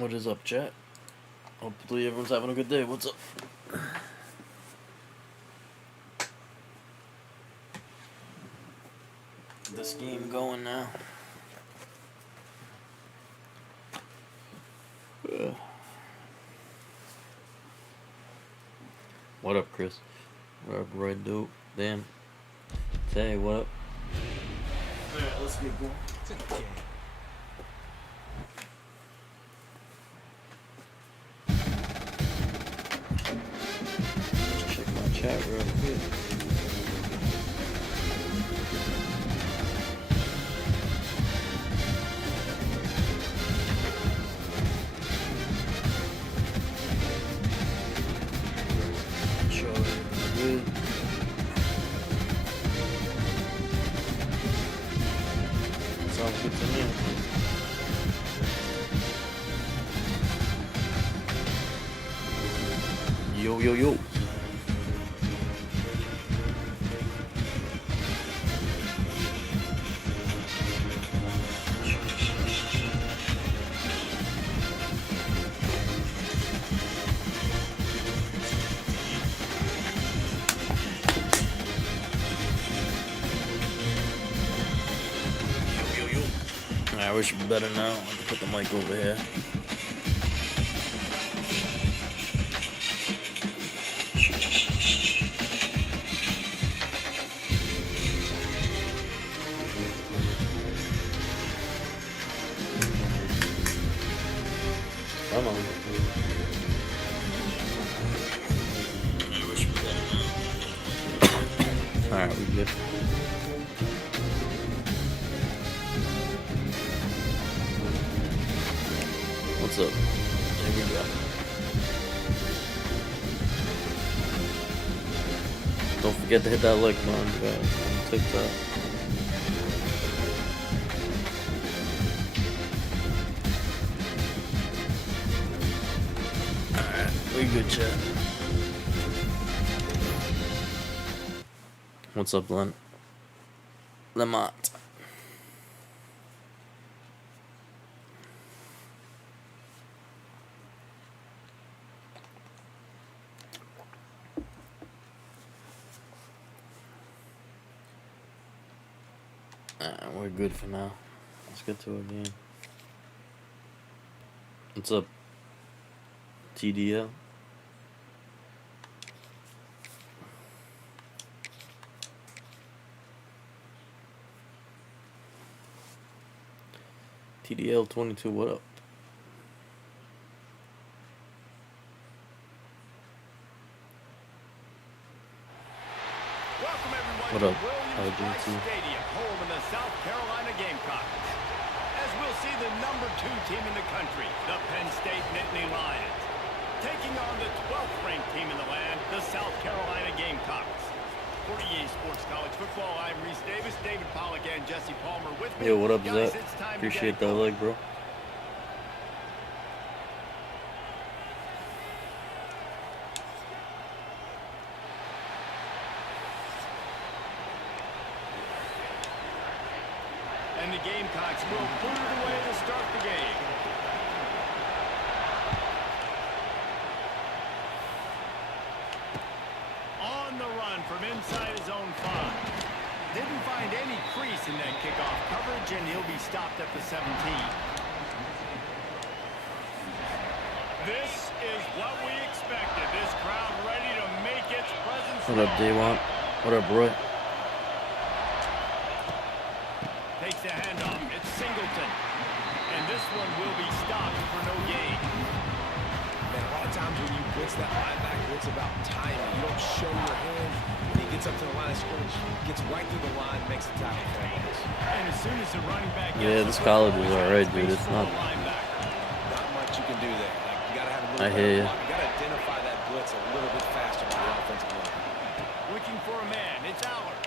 What is up, chat? Hopefully everyone's having a good day. What's up? This game going now. What up, Chris? What up, Roy Dope? Damn. Tay, what up? Alright, let's get going. It's okay. Check my chat real quick. Sure, good. Sounds good to me. Yo, yo, yo. I wish it'd be better now. I can put the mic over here. Come on. I wish it'd be better now. Alright, we good. What's up? Here we go. Don't forget to hit that like button, guys, on TikTok. Alright, we good, chat. What's up, Len? Lamont. We're good for now. Let's get to a game. What's up, TDL? TDL 22, what up? Welcome everyone What to up, Williams Brice LGT? Stadium, home of the South Carolina Gamecocks. As we'll see the number 2 team in the country, the Penn State Nittany Lions, taking on the 12th ranked team in the land, the South Carolina Gamecocks. For EA Sports College Football, I'm Reese Davis, David Pollock, and Jesse Palmer with me. Yo, what up, Guys, Zach? it's time to Appreciate get that going. like, bro. And the Gamecocks will clear the way to start the game. On the run from inside his own 5. Didn't find any crease in that kickoff coverage, and he'll be stopped at the 17. This is what we expected. This crowd ready to make its presence What up, known. D1? What up, Roy? Takes the handoff. It's Singleton. And this one will be stopped for no gain. Man, a lot of times when you blitz that linebacker, it's about timing. You don't show your hand. When he gets up to the line of scrimmage, gets right through the line, makes the tackle for him. And as soon as the running back Yeah, this college is alright, dude. It's not. Not much you can do there. Like, you got to have a little I hear ya. You got to identify that blitz a little bit faster on the offensive line. Looking for a man. It's Allard.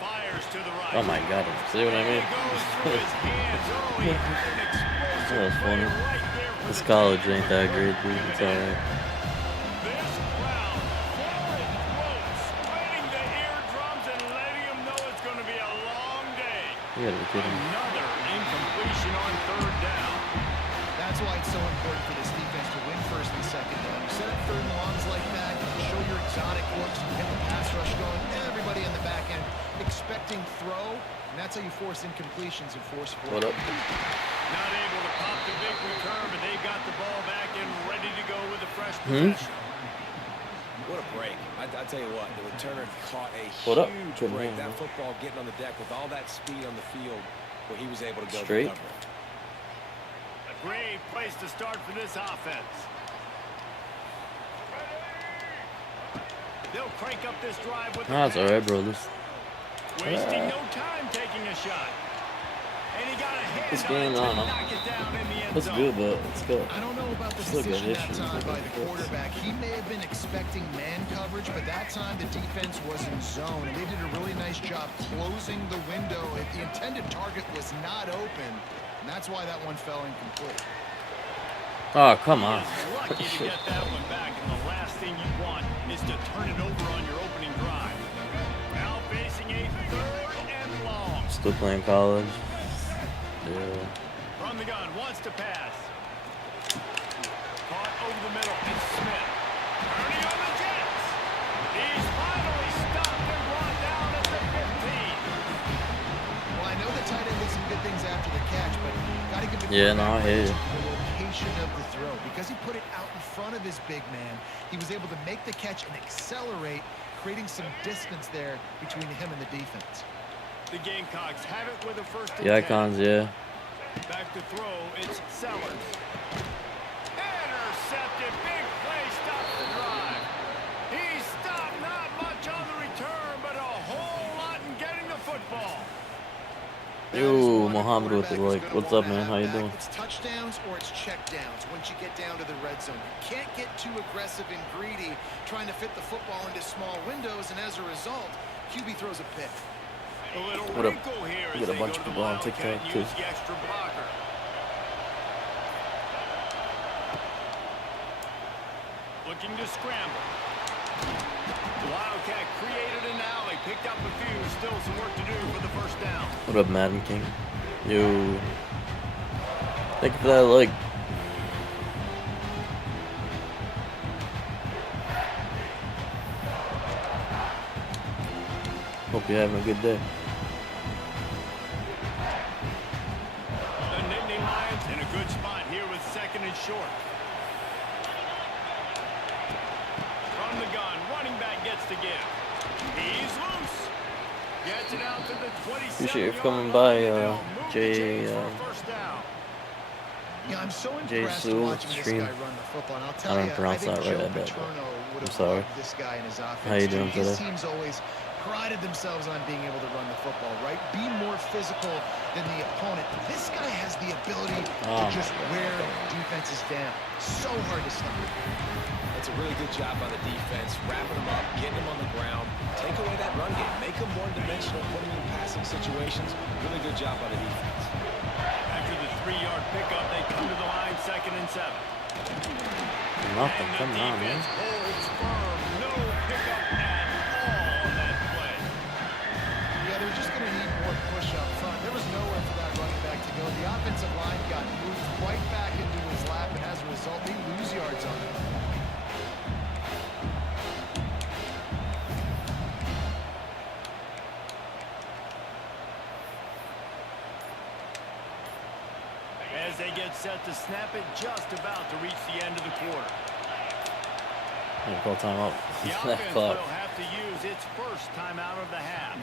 Fires to the right. Oh my god, see what I mean? Goes through his hands. Oh, he had an explosive That's play funny. right there for This the college touchdown. ain't that great, dude. It's alright. This crowd full of throats, spreading the eardrums and letting them know it's going to be a long day. You gotta be kidding me. Another incompletion on 3rd down. That that's why it's so important for this defense to win first and second down. You set up third and longs like that, show your exotic looks, get the pass rush going, everybody in the back end expecting throw, and that's how you force incompletions and force four. What up? Not able to pop the big return, but they've got the ball back and ready to go with a fresh possession. What a break. I tell you what, the returner caught a huge Good break. man, That man. football getting on the deck with all that speed on the field where he was able to go Straight. cover it. A great place to start for this offense. They'll crank up this drive with the That's pass. alright, bro. This Wasting no time taking a shot. And he got a hand This on game, it to I don't know. knock it down in the end it's zone. good, but it's good. I don't know about the Still got decision that issues time with by it. the quarterback. He may have been expecting man coverage, but that time the defense was in zone, and they did a really nice job closing the window. The intended target was not open, and that's why that one fell incomplete. Oh, come on. He is lucky to get that one back, and the last thing you want is to turn it over on your opening drive. Now facing a 3rd and long. Still playing college. Yeah. From the gun, wants to pass. Caught over the middle, it's Smith. Turning on the Jets. He's finally stopped and brought down at the 15. Well, I know the tight end did some good things after the catch, but got to give the Yeah, no, I hear you. the location of the throw. Because he put it out in front of his big man, he was able to make the catch and accelerate, creating some distance there between him and the defense. The Gamecocks have it with a first and The 10. icons, yeah. Back to throw, it's Sellers. Intercepted, big play, stops the drive. He stopped not much on the return, but a whole lot in getting the football. Yo, Muhammad with the like. What's up, man? How you doing? It's touchdowns or it's checkdowns once you get down to the red zone. You can't get too aggressive and greedy trying to fit the football into small windows, and as a result, QB throws a pick. A little What up? wrinkle here We as got a they bunch go of to the people on Wildcat TikTok, and too. use the extra blocker. Looking to scramble. The Wildcat created an alley, picked up a few, still some work to do for the first down. What up, Madden King? Yo. Thank you for that like. Hope you're having a good day. The Nittany Lions in a good spot here with 2nd and short. From the gun, running back gets to give. He's loose. Gets it out to the 27-yard Appreciate you for coming by, They'll move the Jay, chains for a first down. Yeah, I'm so Jay impressed Sewell watching this stream. guy run the football. And I'll I tell don't you, pronounce I think that right, Joe I bet. Paterno would I'm have sorry. loved this guy in his offense. How you doing His today? teams always prided themselves on being able to run the football, right? Be more physical than the opponent. This guy has the ability to just wear defenses down. So hard to stop. That's a really good job by the defense, wrapping them up, getting them on the ground, take away that run game, make them one-dimensional, putting them in passing situations. Really good job by the defense. After the 3-yard pickup, they come to the line 2nd and 7. Nothing. And Come the on, man. defense holds firm. No pickup at all on that play. Yeah, they're just going to need more push up front. There was nowhere for that running back to go. The offensive line got moved right back into his lap, and as a result, they lose yards on it. As they get set to snap it, just about to reach the end of the quarter. Yeah, call timeout. The That offense clock. will have to use its first timeout of the half.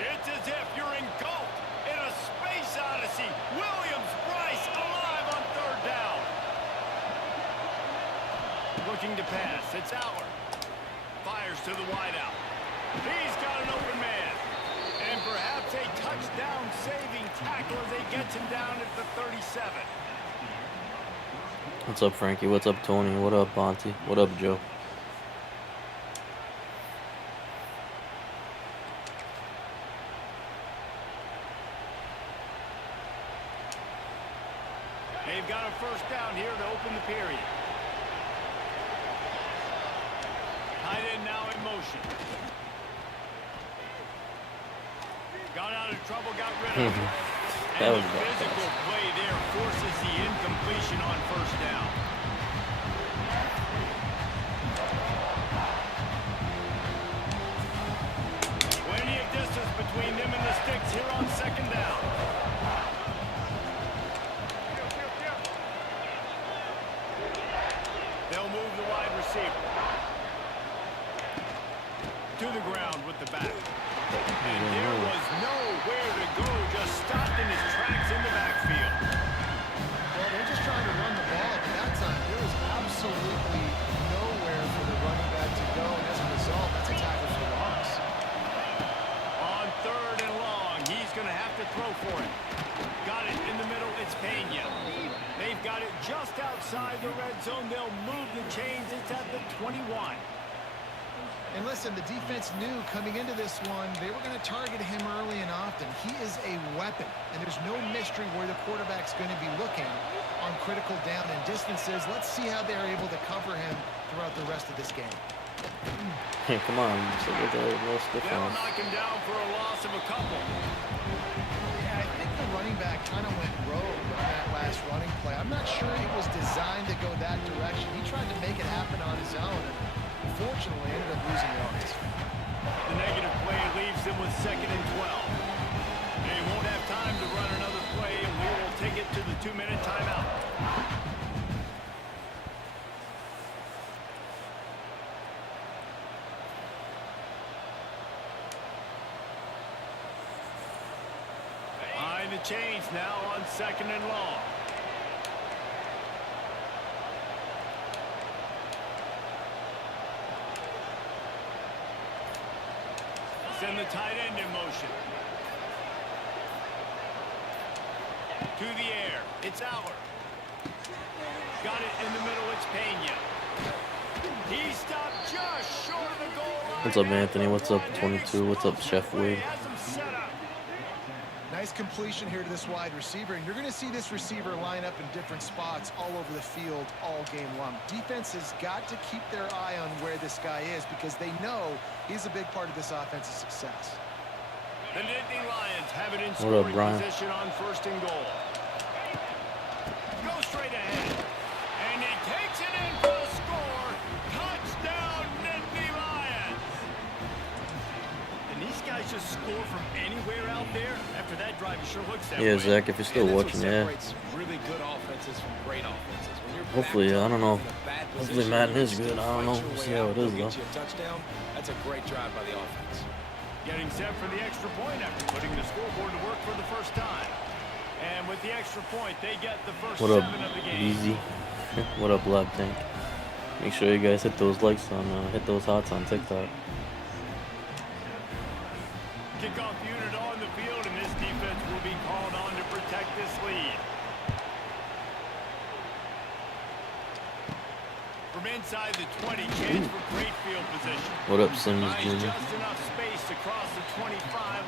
It's as if you're engulfed in a space odyssey. Williams-Brice alive on 3rd down. Looking to pass. It's Aller. Fires to the wideout. He's got an open man. And perhaps a touchdown-saving tackle as he gets him down at the 37. What's up, Frankie? What's up, Tony? What up, Bonte? What up, Joe? They've got a first down here to open the period. Tight end now in motion. Got out of trouble, got rid of it. That And was the bad physical pass. play there forces the incompletion on first down. Plenty of distance between them and the sticks here on second down. They'll move the wide receiver to the ground with the back. And there was nowhere to go, just stopped in his tracks in the backfield. Well, they're just trying to run the ball, but that time there was absolutely nowhere for the running back to go, and as a result, that's a tackle for loss. On third and long, he's going to have to throw for it. Got it in the middle, it's Pena. They've got it just outside the red zone. They'll move the chains. It's at the 21. And listen, the defense knew coming into this one, they were going to target him early and often. He is a weapon, and there's no mystery where the quarterback's going to be looking on critical down and distances. Let's see how they're able to cover him throughout the rest of this game. Hey, come on. So get that little stiff They'll on. knock him down for a loss of a couple. Yeah, I think the running back kind of went rogue on that last running play. I'm not sure he was designed to go that direction. He tried to make it happen on his own, and unfortunately ended up losing yards. The negative play leaves them with second and 12. They won't have time to run another play, and we will take it to the 2-minute timeout. Behind the chains now on second and long. Send the tight end in motion. To the air. It's Aller. Got it in the middle. It's Pena. He stopped just short of the goal line. What's up, Anthony? What's up, 22? What's up, Chef Wade? Has him set up. Nice completion here to this wide receiver, and you're going to see this receiver line up in different spots all over the field all game long. Defense has got to keep their eye on where this guy is because they know he's a big part of this offense's success. The Nittany Lions have it in What up, scoring Brian? position on first and goal. Go straight ahead. And he takes it in for the score. Touchdown, Nittany Lions. And these guys just score from anywhere out there. After that drive, it sure looks that Yeah, way. Zach, if you're still And that's watching, what yeah. separates really good offenses from great offenses. When you're Hopefully, backed I up don't know. in a bad Hopefully position, Madden you is still good. I don't fight know. your We'll way see how out, it go is, get though. you a touchdown. That's a great drive by the offense. Getting set for the extra point after putting the scoreboard to work for the first time. And with the extra point, they get the first What up, 7 of the game. Easy? What up, Lab Tank? Make sure you guys hit those likes on, hit those hearts on TikTok. Kickoff unit on the field, and this defense will be called on to protect this lead. From inside the 20, chance for great field position. What up, Simmons Finds Jr.? just enough space across the 25.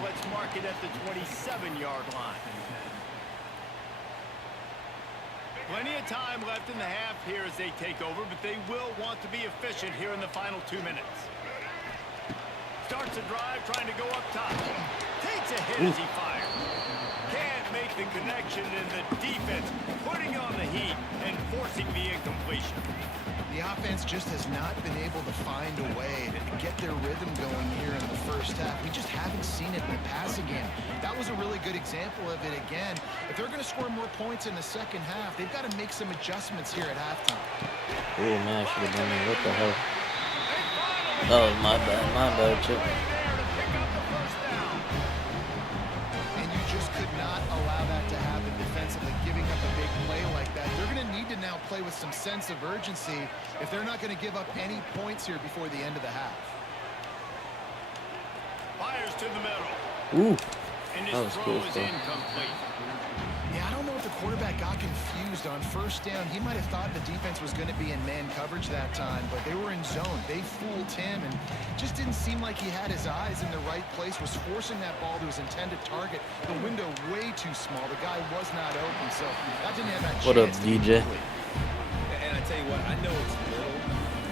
Let's mark it at the 27-yard line. Plenty of time left in the half here as they take over, but they will want to be efficient here in the final 2 minutes. Starts a drive, trying to go up top. Takes a hit as he fires. Can't make the connection, and the defense putting on the heat and forcing the incompletion. The offense just has not been able to find a way to get their rhythm going here in the first half. We just haven't seen it in the passing game. That was a really good example of it again. If they're going to score more points in the second half, they've got to make some adjustments here at halftime. Oh, man, I should have done that. What the hell? Oh, my bad, Chip. And you just could not allow that to happen defensively, giving up a big play like that. They're going to need to now play with some sense of urgency if they're not going to give up any points here before the end of the half. Fires to the middle. Ooh, And that his was throw cool is stuff. incomplete. Yeah, I don't know if the quarterback got confused on first down. He might have thought the defense was going to be in man coverage that time, but they were in zone. They fooled him, and just didn't seem like he had his eyes in the right place, was forcing that ball to his intended target. The window way too small. The guy was not open, so that didn't have that chance. What up, to be DJ? complete. And I tell you what, I know it's little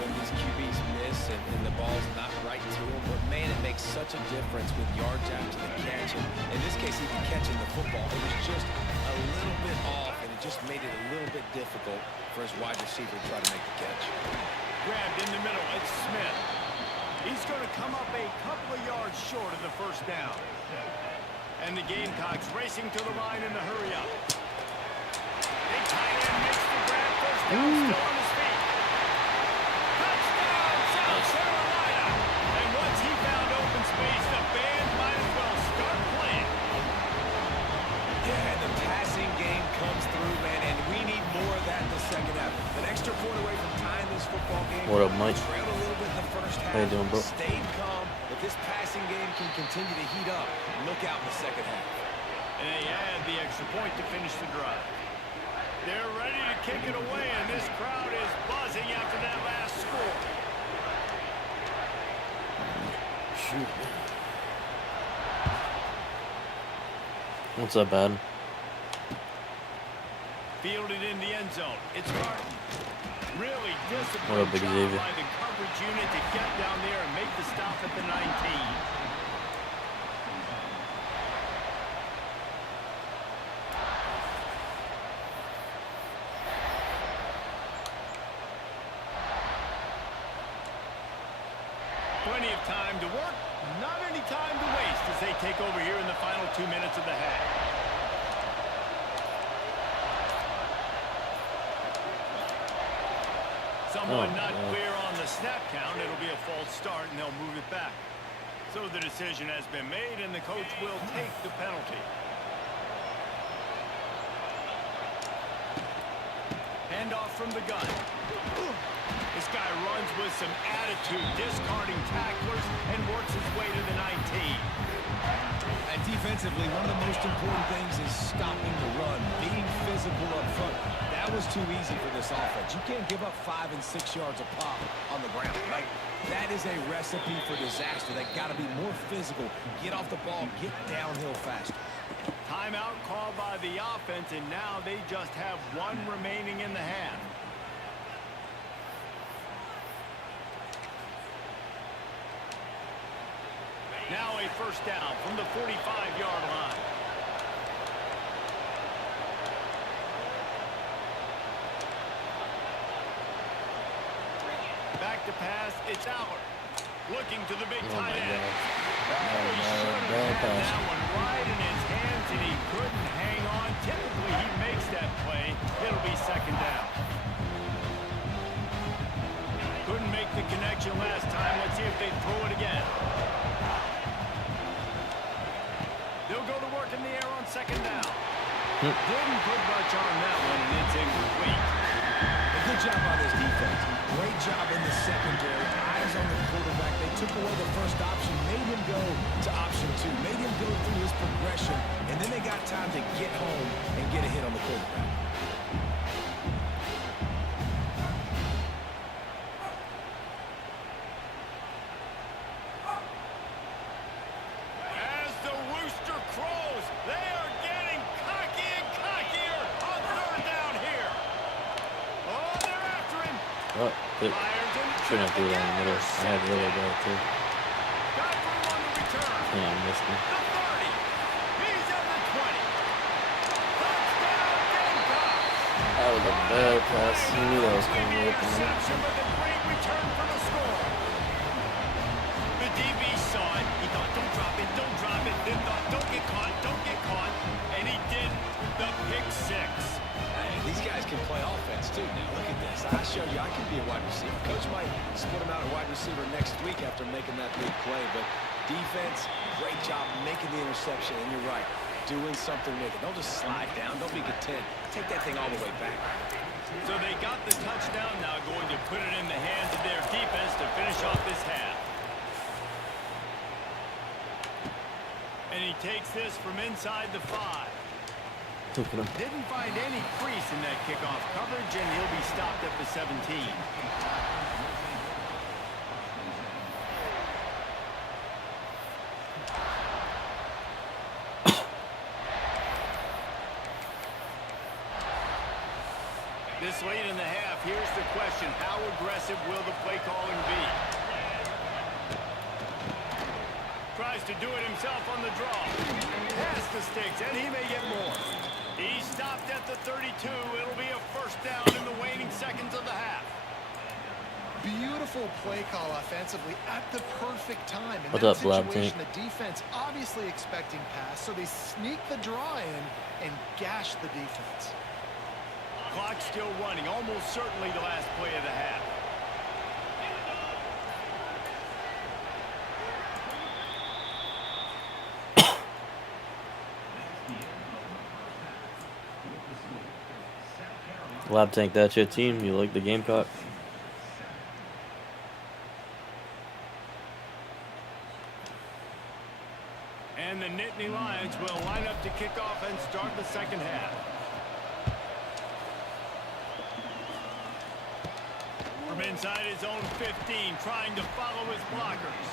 when these QBs miss and the ball's not right to them, but man, it makes such such a difference with yards after the catch. And in this case, even catching the football, it was just a little bit off, and it just made it a little bit difficult for his wide receiver to try to make the catch. Grabbed in the middle. It's Smith. He's going to come up a couple of yards short of the first down. And the Gamecocks racing to the line in the hurry up. Big tight end makes the grab. First down, still on his feet. Touchdown, South Carolina! And once he found open space, the band might as well start playing. Yeah, and the passing game comes through, man, and we need more of that in the second half. An extra point away from tying this football game. What up, Mike? Trailed a little bit in the first half. How you doing, bro? Stayed calm. If this passing game can continue to heat up, look out in the second half. And they add the extra point to finish the drive. They're ready to kick it away, and this crowd is buzzing after that last score. Shoot. What's up, Adam? Fielded in the end zone. It's Martin. Really What up, disciplined Big job Xavier? by the coverage unit to get down there and make the stop at the 19. Plenty of time to work, not any time to waste as they take over here in the final 2 minutes of the half. Someone not clear on the snap count. It'll be a false start, and they'll move it back. So the decision has been made, and the coach will take the penalty. Handoff from the gun. This guy runs with some attitude, discarding tacklers, and works his way to the 19. And defensively, one of the most important things is stopping the run, being physical up front. That was too easy for this offense. You can't give up 5 and 6 yards a pop on the ground, right? That is a recipe for disaster. They got to be more physical, get off the ball, get downhill faster. Timeout called by the offense, and now they just have one remaining in the half. Now a first down from the 45-yard line. Back to pass, it's Allard. Looking to the big tight end. Bad pass. That one right in his hands, and he couldn't hang on. Typically, he makes that play. It'll be second down. Couldn't make the connection last time. Let's see if they throw it again. They'll go to work in the air on second down. Didn't put much on that one, and it's incomplete. A good job by this defense. Great job in the secondary. Eyes on the quarterback. They took away the first option, made him go to option 2, made him go through his progression, and then they got time to get home and get a hit on the quarterback. As the rooster crows, they are getting cocky and cockier on third down here. Oh, they're after him. What? Fires in the Shouldn't have threw that in the middle. I had really bad too. Got room on the return. Yeah, I missed him. The 30. He's at the 20. Touchdown, Gamecocks. That was a bad pass. He knew that was coming The up. interception, but the great return for the score. The DB saw it. He thought, don't drop it, don't drop it. Then thought, don't get caught, don't get caught. And he did the pick 6. These guys can play offense, too. Now, look at this. I showed you I can be a wide receiver. Coach might split him out at wide receiver next week after making that big play. But defense, great job making the interception. And you're right, doing something with it. Don't just slide down. Don't be content. Take that thing all the way back. So they got the touchdown, now going to put it in the hands of their defense to finish off this half. And he takes this from inside the 5. Didn't find any crease in that kickoff coverage, and he'll be stopped at the 17. This late in the half, here's the question. How aggressive will the play calling be? to do it himself on the draw. Pass the sticks, and he may get more. He stopped at the 32. It'll be a first down in the waning seconds of the half. Beautiful play call offensively at the perfect time. In What's that up, Blab situation, Tank? the defense obviously expecting pass, so they sneak the draw in and gash the defense. Clock still running, almost certainly the last play of the half. Lab Tank, that's your team. You like the Gamecock? And the Nittany Lions will line up to kick off and start the second half. From inside his own 15, trying to follow his blockers.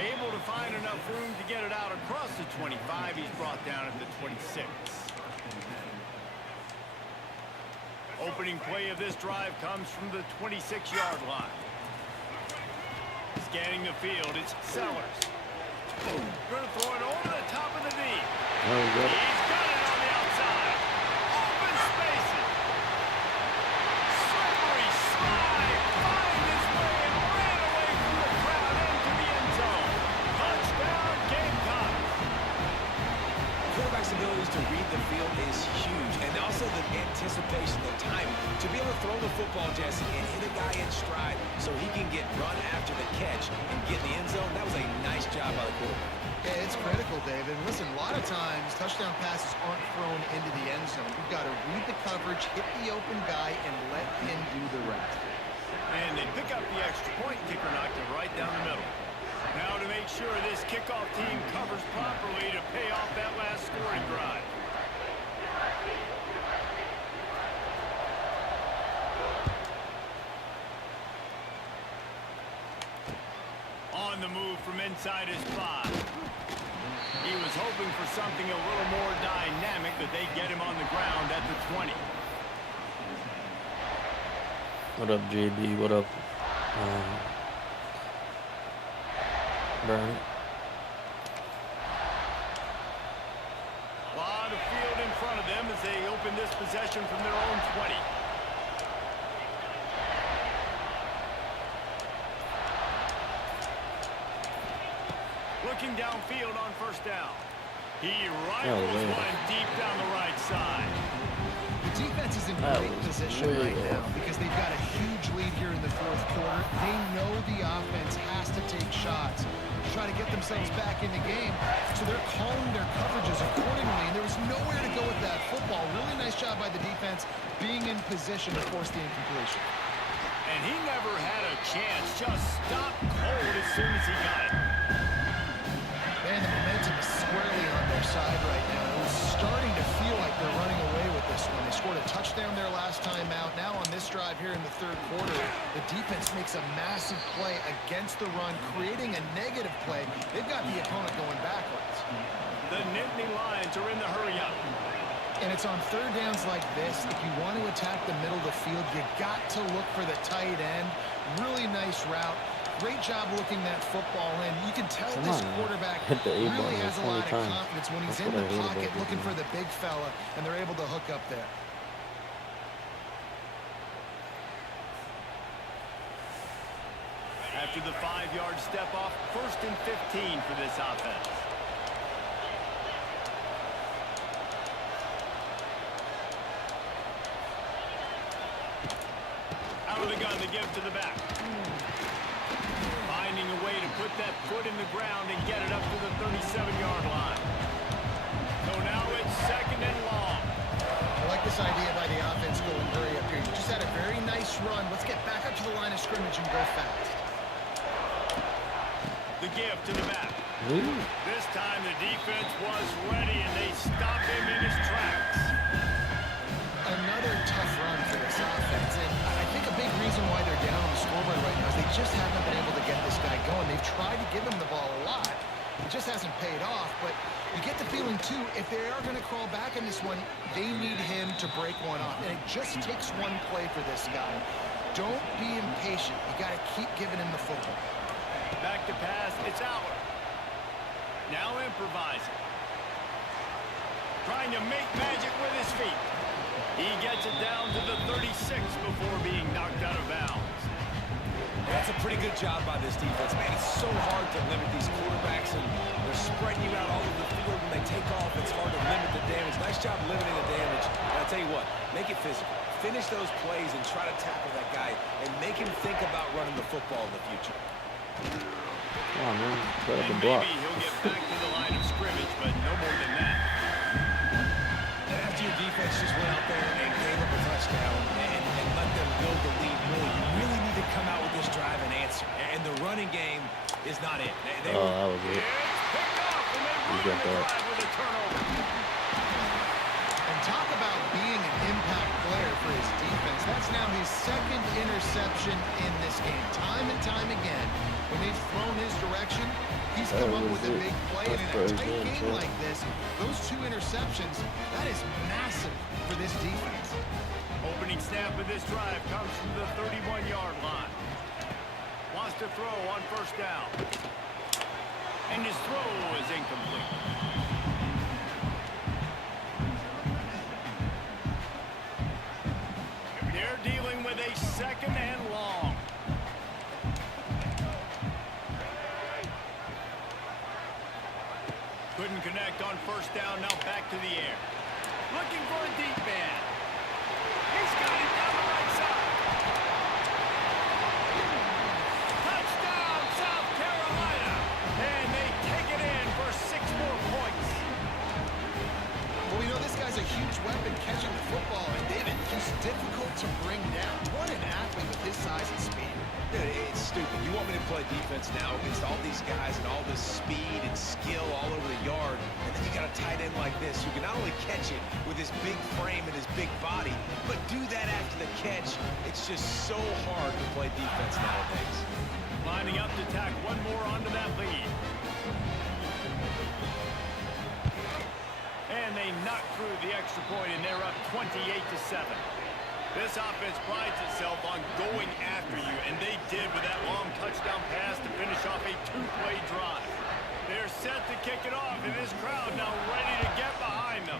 Able to find enough room to get it out across the 25. He's brought down at the 26. Opening play of this drive comes from the 26-yard line. Scanning the field, it's Sellers. Going to throw it over the top of the knee. Oh, we got it. He's got it on the outside. Open spaces. Slippery slide. Find his way and ran away from the crowd into the end zone. Touchdown, Gamecocks. Quarterback's abilities to read the field is huge, and also the anticipation, the timing. To be able to throw the football, Jesse, and hit a guy in stride so he can get run after the catch and get in the end zone, that was a nice job by the quarterback. Yeah, it's critical, David. And listen, a lot of times touchdown passes aren't thrown into the end zone. You've got to read the coverage, hit the open guy, and let him do the rest. And they pick up the extra point. Kicker knocked it right down the middle. Now to make sure this kickoff team covers properly to pay off that last scoring drive. On the move from inside his 5. He was hoping for something a little more dynamic, but they get him on the ground at the 20. What up, JB? What up, Burn? A lot of field in front of them as they open this possession from their own 20. Looking downfield on first down. He rifles one deep down the right side. The defense is in great position right now because they've got a huge lead here in the fourth quarter. They know the offense has to take shots to try to get themselves back in the game, so they're calling their coverages accordingly, and there was nowhere to go with that football. Really nice job by the defense being in position to force the incompletion. And he never had a chance, just stopped cold as soon as he got it. Man, the momentum is squarely on their side right now. It was starting to feel like they're running away with this one. They scored a touchdown there last time out. Now on this drive here in the third quarter, the defense makes a massive play against the run, creating a negative play. They've got the opponent going backwards. The Nittany Lions are in the hurry-up. And it's on third downs like this. If you want to attack the middle of the field, you got to look for the tight end. Really nice route. Great job looking that football in. You can tell this quarterback really has a lot of confidence when he's in the pocket looking for the big fella, and they're able to hook up there. After the 5-yard step off, 1st and 15 for this offense. Out of the gun, the give to the back. Finding a way to put that foot in the ground and get it up to the 37-yard line. So now it's 2nd and long. I like this idea by the offense going hurry up here. You just had a very nice run. Let's get back up to the line of scrimmage and go fast. The give to the back. Ooh. This time the defense was ready and they stopped him in his tracks. Another tough run for this offense, and I think a big reason why they're down on the scoreboard right now is they just haven't been able to get this guy going. They've tried to give him the ball a lot. It just hasn't paid off, but you get the feeling, too, if they are going to crawl back in this one, they need him to break one off, and it just takes one play for this guy. Don't be impatient. You got to keep giving him the football. Back to pass, it's Aller. Now improvising. Trying to make magic with his feet. He gets it down to the 36 before being knocked out of bounds. That's a pretty good job by this defense. Man, it's so hard to limit these quarterbacks, and they're spreading you out all over the field. When they take off, it's hard to limit the damage. Nice job limiting the damage. And I'll tell you what, make it physical. Finish those plays and try to tackle that guy and make him think about running the football in the future. Come on, man. Put up And and block. maybe he'll get back to the line of scrimmage, but no more than that. And after your defense just went out there and gave up a touchdown and let them build the lead, really, you really need to come out with this drive and answer. And the running game is not it. They Oh, that was it. It's picked off, and they You ruin got the that. drive with a turnover. And talk about being an impact player for his defense. That's now his second interception in this game. Time and time again, when they've thrown his direction, he's come up with a big play. And in a tight game like this, those 2 interceptions, that is massive for this defense. Opening snap of this drive comes from the 31-yard line. Wants to throw on first down. And his throw is incomplete. They're dealing with a second and long. Couldn't connect on first down, now back to the air. Looking for a deep man. He's got it down the right side. Touchdown, South Carolina. And they take it in for 6 more points. Well, we know this guy's a huge weapon catching the football, and David, he's difficult to bring down. What an athlete with his size and speed. It's stupid. You want me to play defense now against all these guys and all this speed and skill all over the yard, and then you got a tight end like this who can not only catch it with his big frame and his big body, but do that after the catch. It's just so hard to play defense nowadays. Lining up to tack one more onto that lead. And they knock through the extra point, and they're up 28-7. This offense prides itself on going after you, and they did with that long touchdown pass to finish off a 2-play drive. They're set to kick it off, and this crowd now ready to get behind them.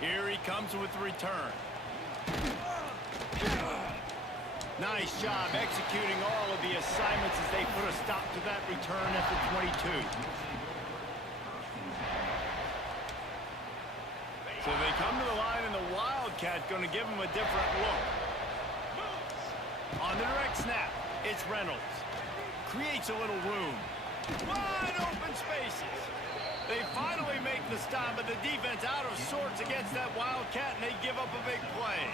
Here he comes with the return. Nice job executing all of the assignments as they put a stop to that return at the 22. So they come to the line, and the Wildcat going to give them a different look. On the direct snap, it's Reynolds. Creates a little room. Wide open spaces. They finally make the stop, but the defense out of sorts against that Wildcat, and they give up a big play.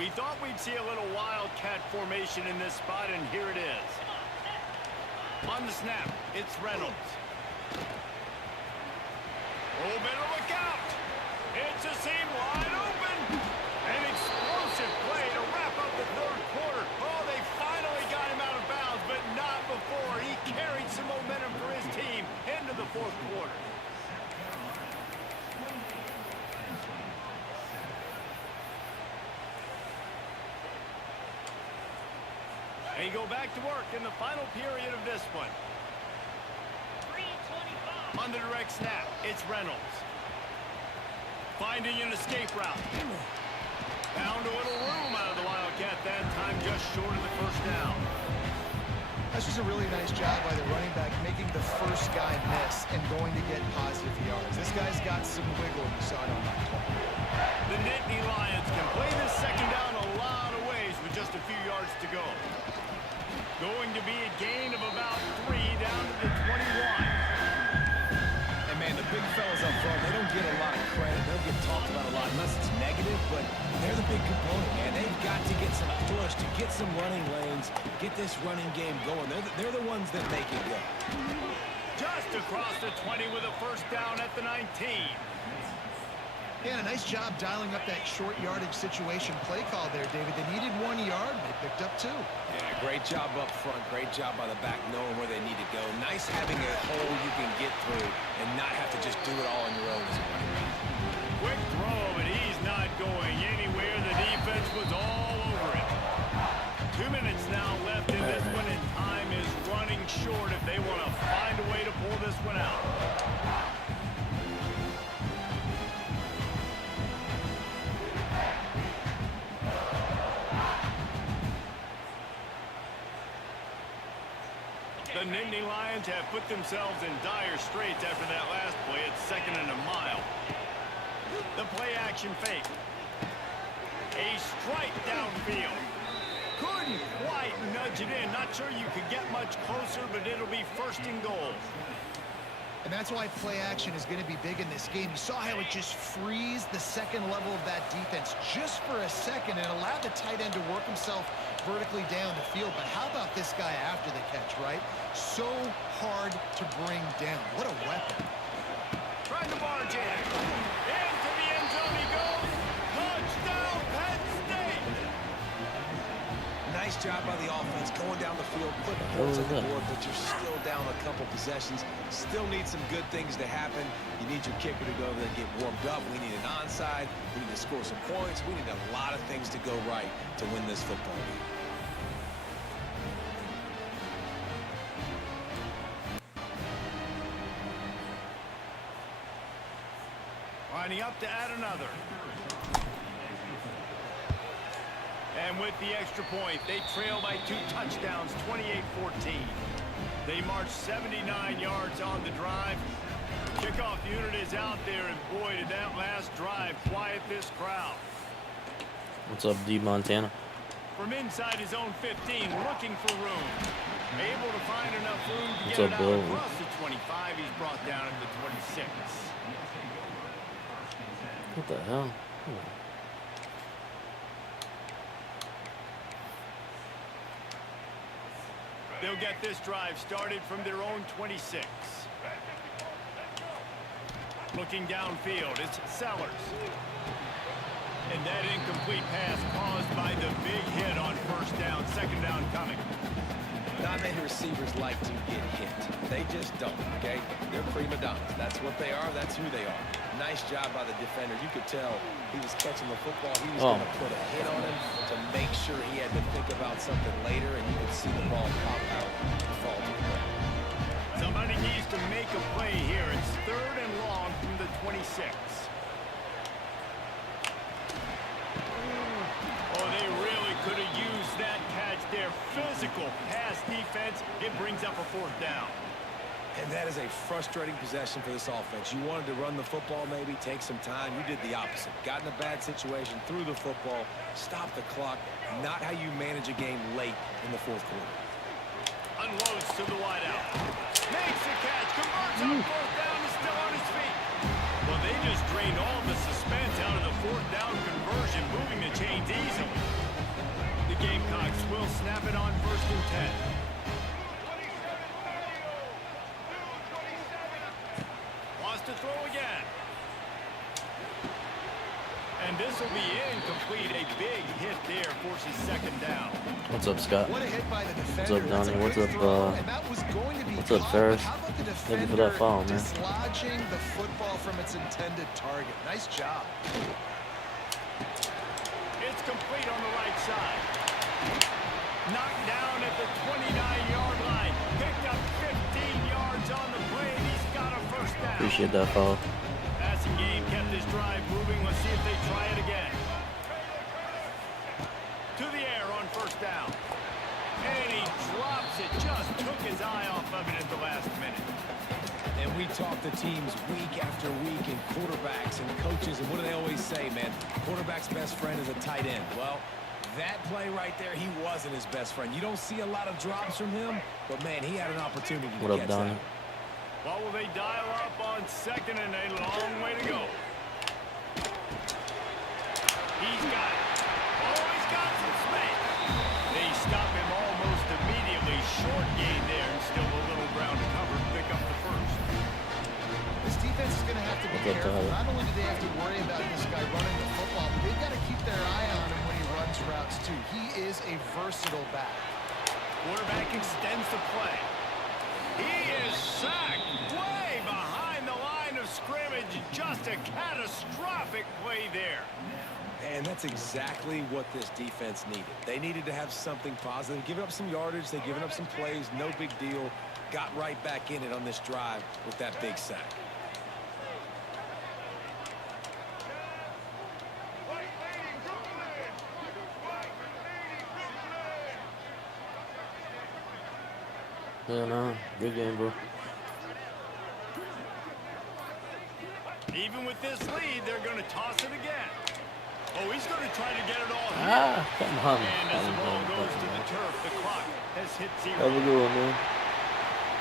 We thought we'd see a little Wildcat formation in this spot, and here it is. On the snap, it's Reynolds. Oh, better look out. It's a seam wide open. An explosive play to wrap up the 3rd quarter. Oh, they finally got him out of bounds, but not before. He carried some momentum for his team into the 4th quarter. They go back to work in the final period of this one. On the direct snap, it's Reynolds. Finding an escape route. Found a little room out of the Wildcat that time, just short of the first down. That's just a really nice job by the running back, making the first guy miss and going to get positive yards. This guy's got some wiggle. You saw it on that play. The Nittany Lions can play this second down a lot of ways with just a few yards to go. Going to be a gain of about 3 down to the 21. And man, the big fellas up front, they don't get a lot of credit. They don't get talked about a lot unless it's negative, but they're the big component, man. They've got to get some push, to get some running lanes, get this running game going. They're the ones that make it go. Just across the 20 with a first down at the 19. Yeah, a nice job dialing up that short yardage situation play call there, David. They needed 1 yard. They picked up 2. Yeah, great job up front. Great job by the back knowing where they need to go. Nice having a hole you can get through and not have to just do it all on your own as a running back. Quick throw, but he's not going anywhere. The The Nittany Lions have put themselves in dire straits after that last play at 2nd and a mile. The play action fake. A strike downfield. Couldn't quite nudge it in. Not sure you could get much closer, but it'll be 1st and goal. And that's why play action is going to be big in this game. You saw how it just frees the second level of that defense just for a second and allowed the tight end to work himself vertically down the field. But how about this guy after the catch, right? So hard to bring down. What a weapon. Trying to barge in. Into the end zone he goes. Touchdown, Penn State. Nice job by the offense going down the field, putting points on the board, but you're still down a couple possessions. Still need some good things to happen. You need your kicker to go over there and get warmed up. We need an onside. We need to score some points. We need a lot of things to go right to win this football game. Lining up to add another. And with the extra point, they trail by 2 touchdowns, 28-14. They march 79 yards on the drive. Kickoff unit is out there, and boy, did that last drive quiet this crowd. What's up, D. Montana? From inside his own 15, looking for room. Able to find enough room to What's get up, it out Bill? across the 25. He's brought down at the 26. What the hell? They'll get this drive started from their own 26. Looking downfield, it's Sellers. And that incomplete pass caused by the big hit on 1st down, 2nd down coming. Not many receivers like to get hit. They just don't, okay? They're prima donnas. That's what they are. That's who they are. Nice job by the defender. You could tell he was catching the football. He was going to put a hit on him to make sure he had to think about something later, and you could see the ball pop out and fall to the ground. Somebody needs to make a play here. It's 3rd and long from the 26. Oh, they really could have used that catch there. Physical pass defense. It brings up a 4th down. And that is a frustrating possession for this offense. You wanted to run the football, maybe take some time. You did the opposite. Got in a bad situation, threw the football, stopped the clock. Not how you manage a game late in the 4th quarter. Unloads to the wideout. Makes a catch. Converts on 4th down. Is still on his feet. Well, they just drained all the suspense out of the 4th down conversion, moving the chains easily. The Gamecocks will snap it on 1st and 10. To throw again. And this will be incomplete. A big hit there forces 2nd down. What's up, Scott? What a hit by the What's defender. up, Donnie? What's up, what's up, Caught, Ferris? how about the Thank you for that foul, man. dislodging the football from its intended target? Nice job. It's complete on the right side. Knocked down at the 29-yard line. Picked up 15 yards on the play, and he's got a 1st down. Appreciate that foul. Passing game kept this drive moving. Let's see if they try it again. To the air on 1st down. And he drops it. Just took his eye off of it at the last minute. And we talk to teams week after week, and quarterbacks and coaches, and what do they always say, man? Quarterback's best friend is a tight end. Well, that play right there, he wasn't his best friend. You don't see a lot of drops from him, but, man, he had an opportunity to catch Donnie? that. Well, will they dial up on 2nd and a long way to go? He's got it. Oh, he's got some space. They stop him almost immediately. Short gain there, and still a little ground to cover. Pick up the 1st. This defense is going to have to be careful. Not only do they have to worry about this guy running the football, but they've got to keep their eye on him when he runs routes, too. He is a versatile back. Quarterback extends the play. He is sacked way behind the line of scrimmage. Just a catastrophic play there. And that's exactly what this defense needed. They needed to have something positive. Giving up some yardage, they've given up some plays, no big deal. Got right back in it on this drive with that big sack. Yeah, no. Good game, bro. Even with this lead, they're going to toss it again. Oh, he's going to try to get it all here. Ah, come on. And as the ball goes to the turf, the clock has hit 0. Have a good one, man.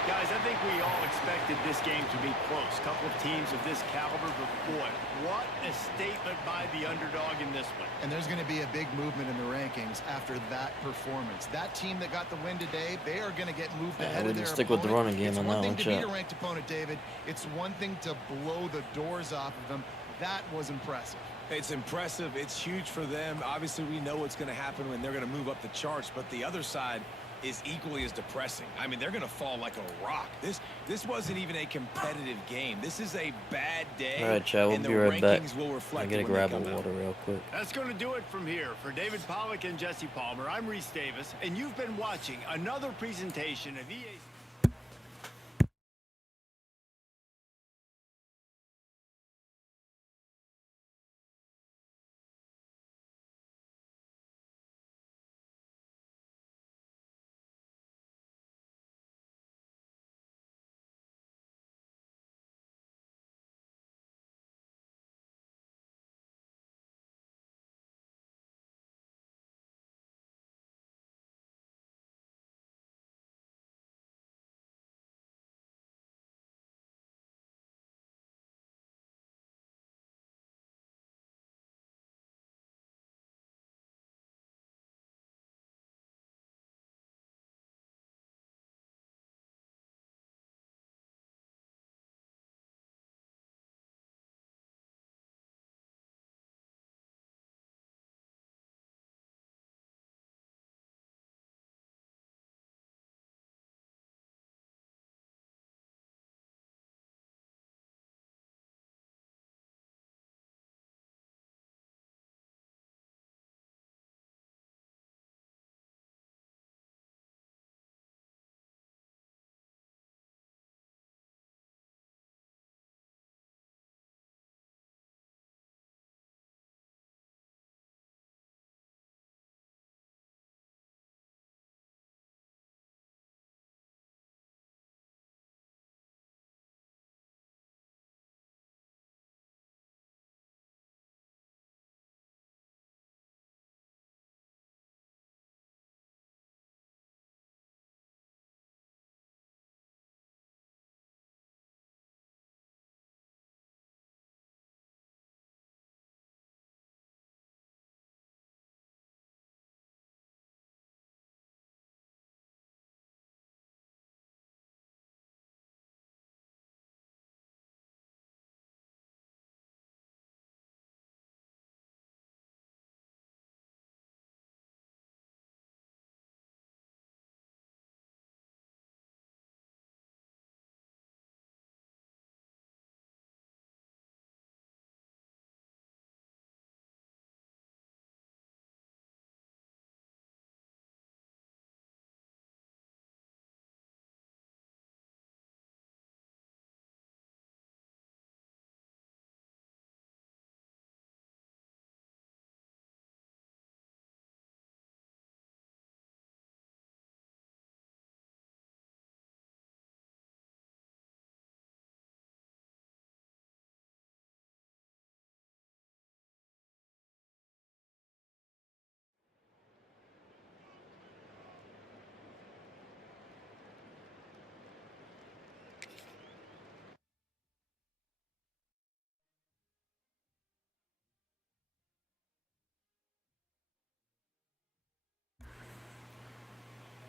Guys, I think we all expected this game to be close. Couple of teams of this caliber, but boy, what a statement by the underdog in this one. And there's going to be a big movement in the rankings after that performance. That team that got the win today, they are going to get moved ahead we of their can stick with the running game It's on one that thing one, to beat chat. a ranked opponent, David. It's one thing to blow the doors off of them. That was impressive. It's impressive. It's huge for them. Obviously, we know what's going to happen when they're going to move up the charts, but the other side is equally as depressing. I mean, they're going to fall like a rock. This wasn't even a competitive game. This is a bad day. All right, Chad, we'll and be right back. Will reflect I gotta when grab they a come out. water real quick. That's going to do it from here. For David Pollack and Jesse Palmer, I'm Reese Davis, and you've been watching another presentation of EA.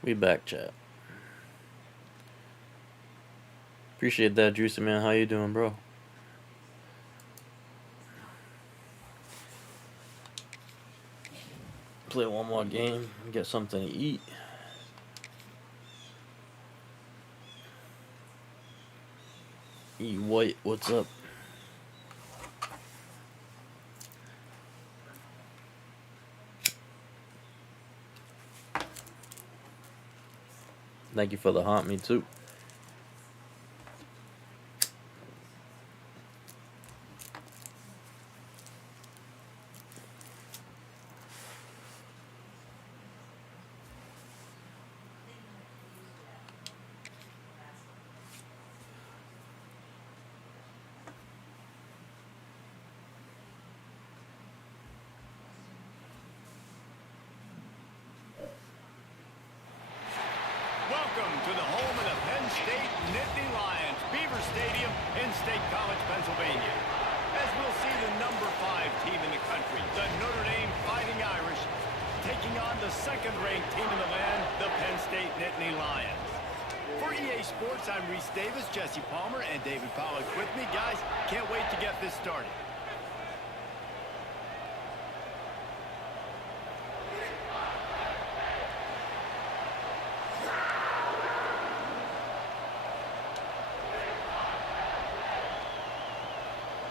We back, chat. Appreciate that, Juicy man. How you doing, bro? Play one more game, get something to eat. White, what's up? Thank you for the haunt, me too. State Nittany Lions, Beaver Stadium in State College, Pennsylvania. As we'll see the number 5 team in the country, the Notre Dame Fighting Irish, taking on the second-ranked team in the land, the Penn State Nittany Lions. For EA Sports, I'm Reese Davis, Jesse Palmer, and David Pollock with me. Guys, can't wait to get this started.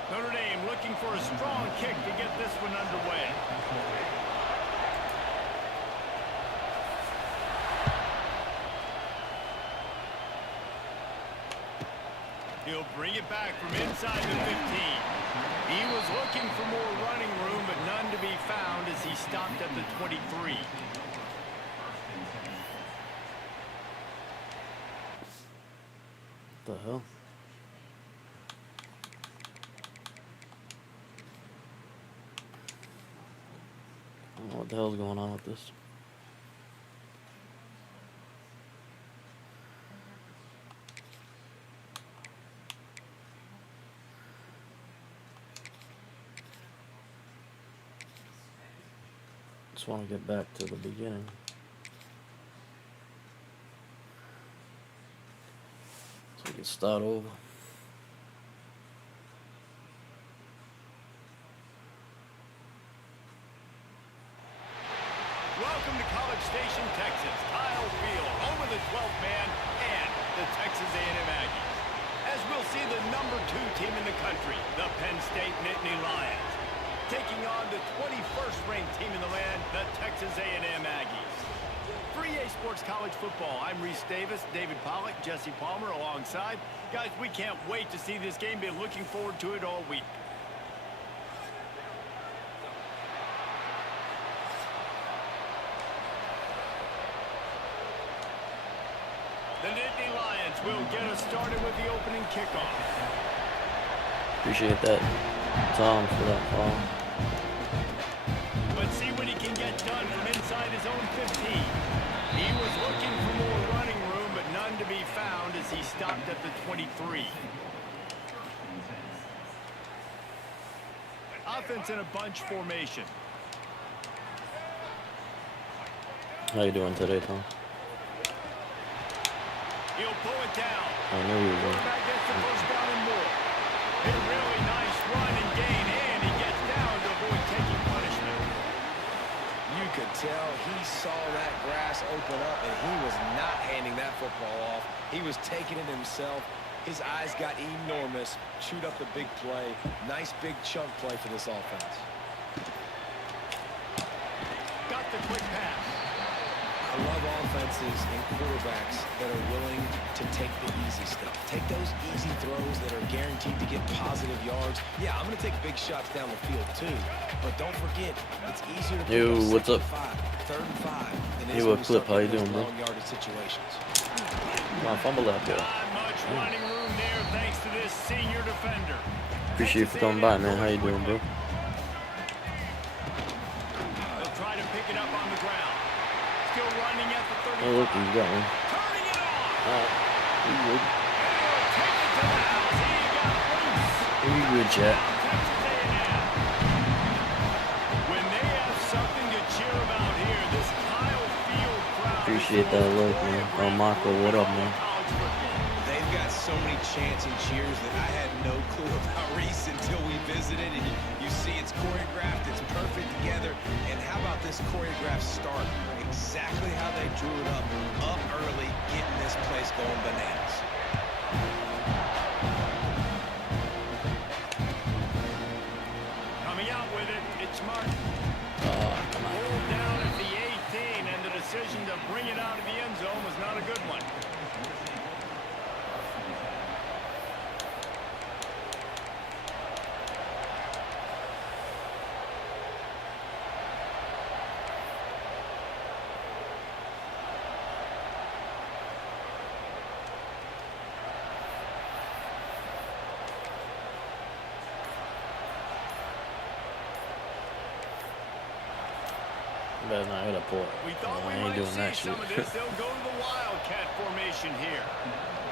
Notre Dame looking for a strong kick to get this one underway. He'll bring it back from inside the 15. He was looking for more running room, but none to be found as he stopped at the 23. What the hell? I don't know what the hell's going on with this. Just want to get back to the beginning. So we can start over. Welcome to College Station, Texas. Kyle Field, home of the 12th man and the Texas A&M Aggies. As we'll see the number 2 team in the country, the Penn State Nittany Lions, taking on the 21st ranked team in the land, the Texas A&M Aggies. For EA Sports College Football, I'm Reese Davis, David Pollock, Jesse Palmer alongside. Guys, we can't wait to see this game. Been looking forward to it all week. The Nittany Lions will get us started with the opening kickoff. Appreciate that, Tom, for that call. Let's see what he can get done from inside his own 15. He was looking for more running room, but none to be found as he stopped at the 23. Offense in a bunch formation. How you doing today, Tom? He'll pull it down. I knew you were. Quarterback gets the first down and more. A really nice run and gain, and he gets down to avoid taking punishment. You could tell he saw that grass open up, and he was not handing that football off. He was taking it himself. His eyes got enormous, chewed up the big play. Nice big chunk play for this offense. Got the quick pass. I love offenses and quarterbacks that are willing to take the easy stuff. Take those easy throws that are guaranteed to get positive yards. Yeah, I'm going to take big shots down the field too. But don't forget, it's easier to pick Yo, up what's up? 3rd and 5 than it Hey, is what when Clip? start How you getting doing, those bro? long yardage situations. Come on, fumble that, Bill. Not much running room there thanks to this senior defender. Appreciate you for coming by, man. How you doing, bro? They'll try to pick it up on the ground. Still running at the 35. Oh, look, he's got one. Turning it on. You good? Take it to the house. He got loose. You good, chat? Texas A&M. When they have something to cheer about here, this Kyle Field crowd. Appreciate that look, man. Oh, Marco, what up, man? They've got so many chants and cheers that I had no clue about Reese until we visited. And you see it's choreographed, it's perfect together. And how about this choreographed start? Exactly how they drew it up early, getting this place going bananas. Coming out with it, it's Martin. Pulled down at the 18, and the decision to bring it out of the end zone was not a good one. Better not hit a point. We thought I we ain't might doing that see shit. some of this. They'll go to the Wildcat formation here.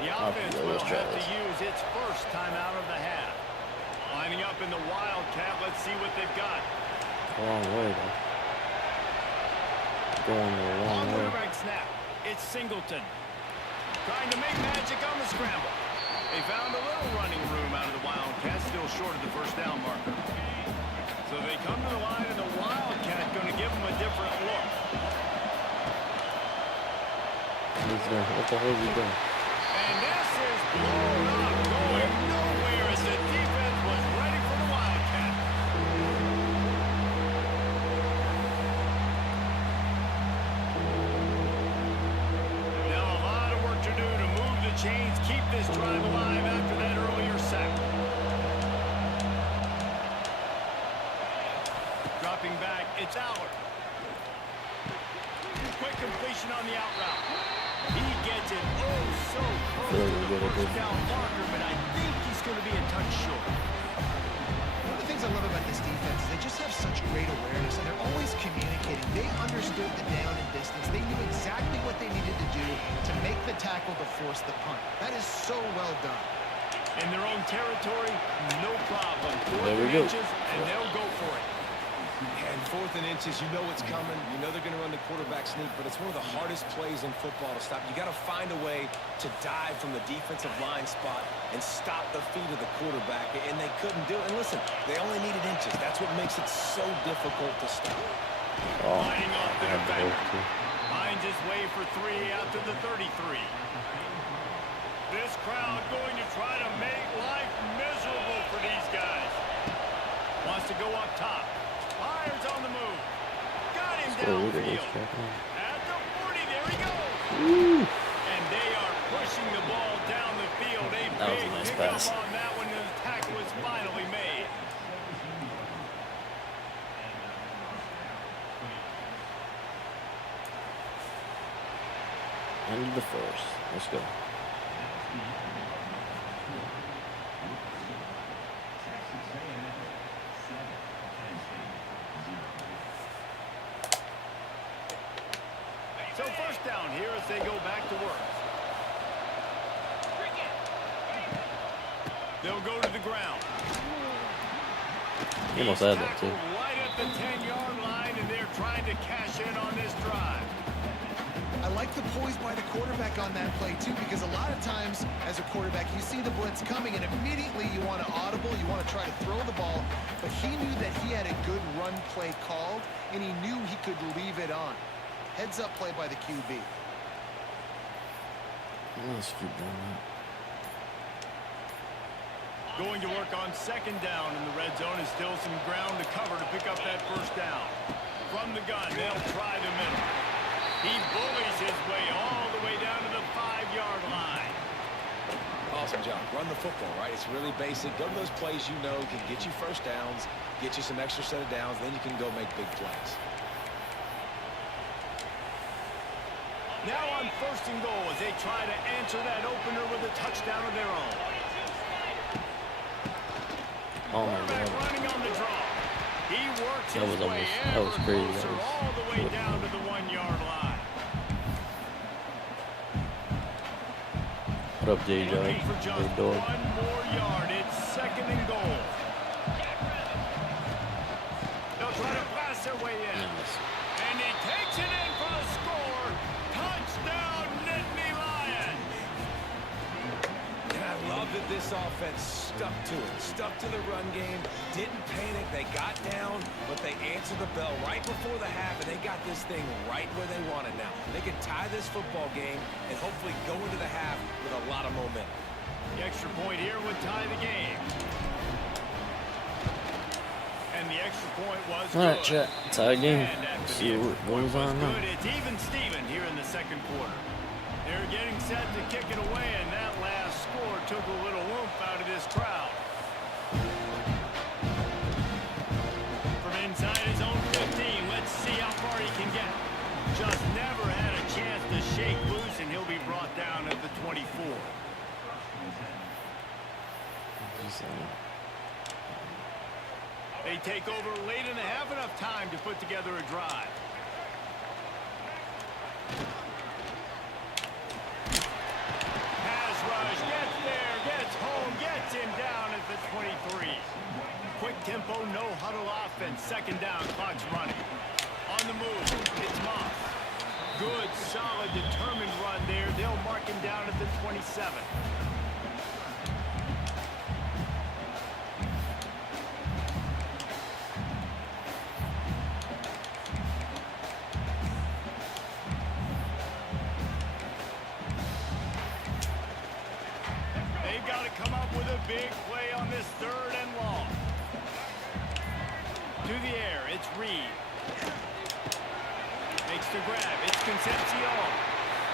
The offense yeah, will let's try have to this. use its first time out of the half. Lining up in the Wildcat. Let's see what they've got. Wrong way, though. Going the On wrong way. quarterback snap. It's Singleton. Trying to make magic on the scramble. They found a little running room out of the Wildcat. Still short of the first down marker. So they come to the line, and the Wildcat going to give them a different look. What the hell is he doing? And this is blown up, going nowhere as the defense was ready for the Wildcat. Now a lot of work to do to move the chains, keep this drive alive after that earlier sack. Dropping back, it's Allard. Quick completion on the out route. He gets it so close to the first down marker, but I think he's going to be a touch short. One of the things I love about this defense is they just have such great awareness, and they're always communicating. They understood the down and distance. They knew exactly what they needed to do to make the tackle to force the punt. That is so well done. In their own territory, no problem. There we go. Inches, and they'll go for it. And 4th and inches, you know what's coming. You know they're going to run the quarterback sneak, but it's one of the hardest plays in football to stop. You got to find a way to dive from the defensive line spot and stop the feet of the quarterback, and they couldn't do it. And listen, they only needed inches. That's what makes it so difficult to stop. Oh, Lining off the I had to defender. hold too. Finds his way for 3 out to the 33. This crowd going to try to make life miserable for these guys. Wants to go up top. Fires on the move. Got him downfield. At the 40, there he goes. Woo. And they are pushing the ball down the field. That was a nice pass. On that one, the tackle was finally made. End of the first. Let's go. So first down here as they go back to work. They'll go to the ground. He almost had that too. Right at the 10-yard line, and they're trying to cash in on this drive. I like the poise by the quarterback on that play, too, because a lot of times as a quarterback, you see the blitz coming, and immediately you want to audible, you want to try to throw the ball, but he knew that he had a good run play called, and he knew he could leave it on. Heads-up play by the QB. Let's keep doing that. Going to work on second down in the red zone, and still some ground to cover to pick up that first down. From the gun, they'll try the middle. He bullies his way all the way down to the 5-yard line. Awesome job. Run the football, right? It's really basic. Go to those plays you know can get you first downs, get you some extra set of downs, then you can go make big plays. Now on first and goal as they try to answer that opener with a touchdown of their own. Oh my Quarterback God. running on the draw. He works That his was way almost- that was crazy. closer, That was- all the way down to the 1-yard line. What up, DJ? Looking for just Hey, dog. one more yard. It's second and goal. They'll try to pass their way in. Nice. And he takes it in for the score. Touchdown, Nittany Lions. And I love that this offense stuck to it, stuck to the run game, didn't panic. They got down, but they answered the bell right before the half, and they got this thing right where they want it now. They can tie this football game and hopefully go into the half with a lot of momentum. The extra point here would tie the game. And the extra point was All right, good. chat. Tie game. And after See the what extra point goes on was now. good, it's even Steven here in the second quarter. They're getting set to kick it away, and that last score took a little oomph out of this crowd. From inside his own 15, let's see how far he can get. Just never had a chance to shake loose, and he'll be brought down at the 24. They take over late in the half, enough time to put together a drive. down at the 23. Quick tempo, no huddle offense. Second down, clock's running. On the move, it's Moss. Good, solid, determined run there. They'll mark him down at the 27. They've got to come up with a big play on this third and long. To the air, it's Reed. Makes the grab, it's Concepcion.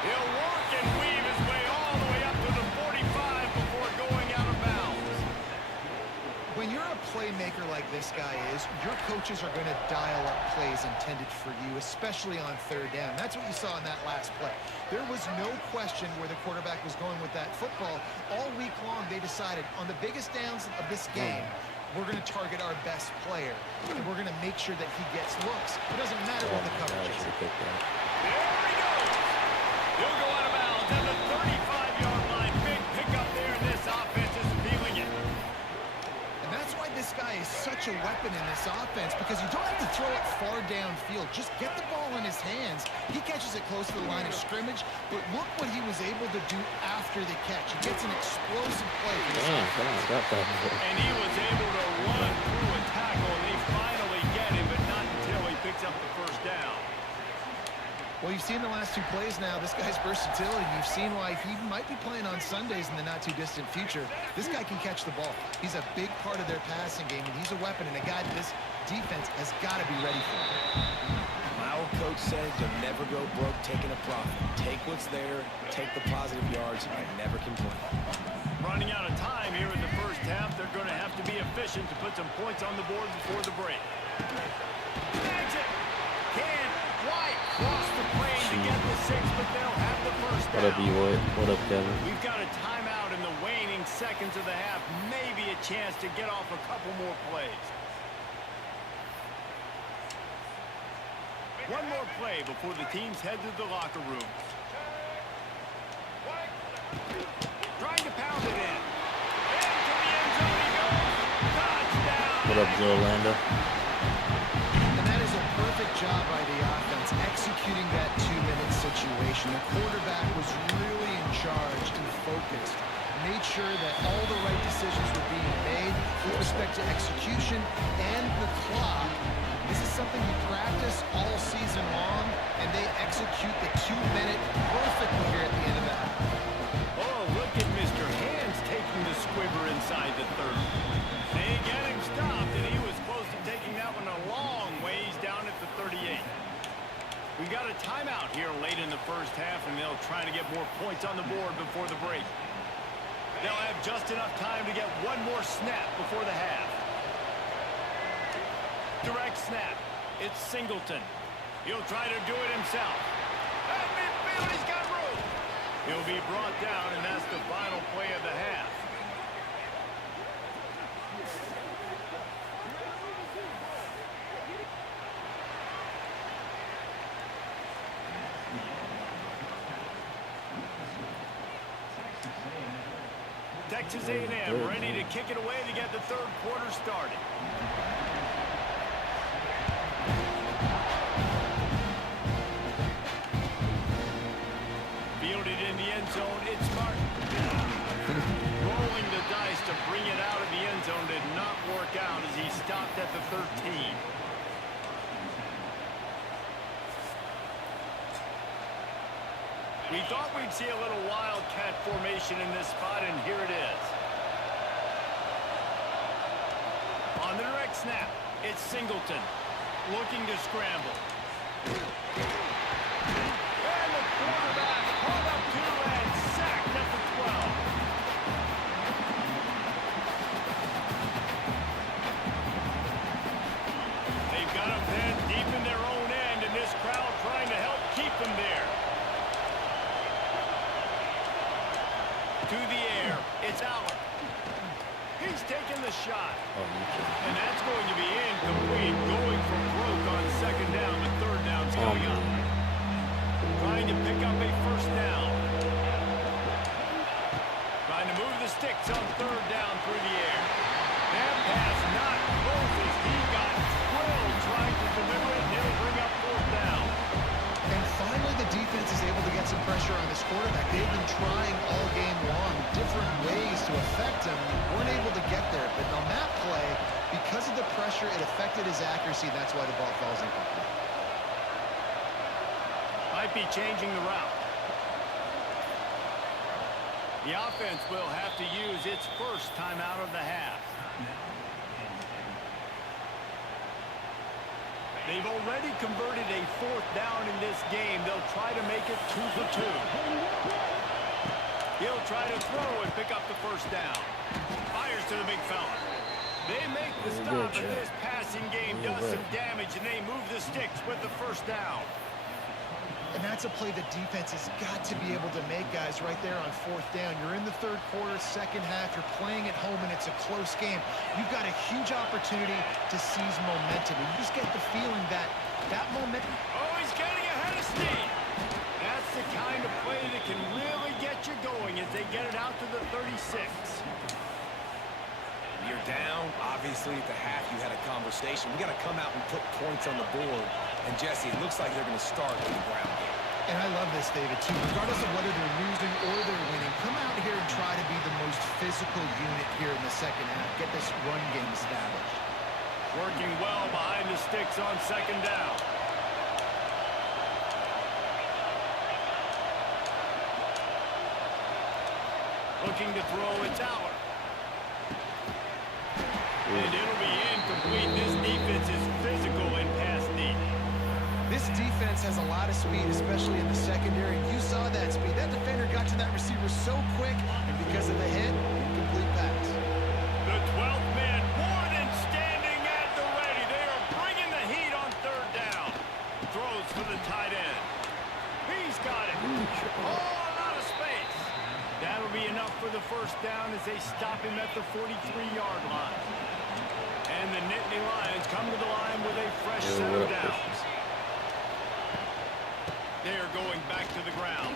He'll walk and weave his way all the way up to the 45 before going out of bounds. When you're a playmaker like this guy is, your coaches are going to dial up plays intended for you, especially on third down. That's what you saw in that last play. There was no question where the quarterback was going with that football. All week long, they decided on the biggest downs of this game, we're going to target our best player, and we're going to make sure that he gets looks. It doesn't matter what the coverage is. There he goes. He'll go out of bounds at the 35-yard line. Big pickup there, and this offense is feeling it. And that's why this guy is such a weapon in this offense, because you don't have to throw it far downfield. Just get the ball in his hands. He catches it close to the line of scrimmage, but look what he was able to do after the catch. He gets an explosive play. And he was able to run through a tackle, and they finally get him, but not until he picks up the first down. Well, you've seen the last two plays now. This guy's versatility. You've seen why he might be playing on Sundays in the not-too-distant future. This guy can catch the ball. He's a big part of their passing game, and he's a weapon and a guy that this defense has got to be ready for. My old coach said you'll never go broke taking a profit. Take what's there, take the positive yards, and never complain. Running out of time here in the first half. They're going to have to be efficient to put some points on the board before the break. Snags it. Can White cross the plane to get the 6, but they'll have the first down. What up, E-White? What up, Kevin? We've got a timeout in the waning seconds of the half. Maybe a chance to get off a couple more plays. One more play before the teams head to the locker rooms. Trying to pound it in. Into the end zone he goes. Touchdown. What up, Joe Landa? And that is a perfect job by the offense, executing that 2-minute situation. The quarterback was really in charge and focused. Made sure that all the right decisions were being made with respect to execution and the clock. This is something you practice all season long, and they execute the 2-minute perfectly here at the end of the half. Oh, look at Mr. Hands taking the squibber inside the 30. They get him stopped, and he was close to taking that one a long ways down at the 38. We got a timeout here late in the first half, and they'll try to get more points on the board before the break. They'll have just enough time to get one more snap before the half. Direct snap. It's Singleton. He'll try to do it himself. At midfield, he's got room. He'll be brought down, and that's the final play of the half. Texas A&M ready to kick it away to get the third quarter started. Fielded in the end zone, it's Martin. Rolling the dice to bring it out of the end zone did not work out as he stopped at the 13. We thought we'd see a little wildcat formation in this spot, and here it is. On the direct snap, it's Singleton looking to scramble. And the quarterback hauled up to and sacked at the 12. They've got him pinned deep in their own end, and this crowd trying to help keep them there. To the air, it's Allen. He's taking the shot. And that's going to be incomplete. Going for broke on second down. The third down's coming up. Trying to pick up a first down. Trying to move the sticks on third down through the the pressure, it affected his accuracy, and that's why the ball falls incomplete. Might be changing the route. The offense will have to use its first timeout of the half. They've already converted a 4th down in this game. They'll try to make it 2 for 2. He'll try to throw and pick up the first down. Fires to the big fella. They make the stop, and this passing game does some damage, and they move the sticks with the first down. And that's a play the defense has got to be able to make, guys, right there on 4th down. You're in the 3rd quarter, 2nd half. You're playing at home, and it's a close game. You've got a huge opportunity to seize momentum. And you just get the feeling that that momentum... Oh, he's getting ahead of steam. That's the kind of play that can really get you going as they get it out to the 36. You're down. Obviously, at the half, you had a conversation. We got to come out and put points on the board. And, Jesse, it looks like they're going to start with the ground game. And I love this, David, too. Regardless of whether they're losing or they're winning, come out here and try to be the most physical unit here in the 2nd half. Get this run game established. Working well behind the sticks on 2nd down. Looking to throw, it's Aller. And it'll be incomplete. This defense is physical and pass deep. This defense has a lot of speed, especially in the secondary. You saw that speed. That defender got to that receiver so quick, and because of the hit, incomplete pass. The 12th man more than standing at the ready. They are bringing the heat on 3rd down. Throws for the tight end. He's got it. All out of space. That'll be enough for the first down as they stop him at the 43-yard line. And the Nittany Lions come to the line with a fresh set of downs. They are going back to the ground.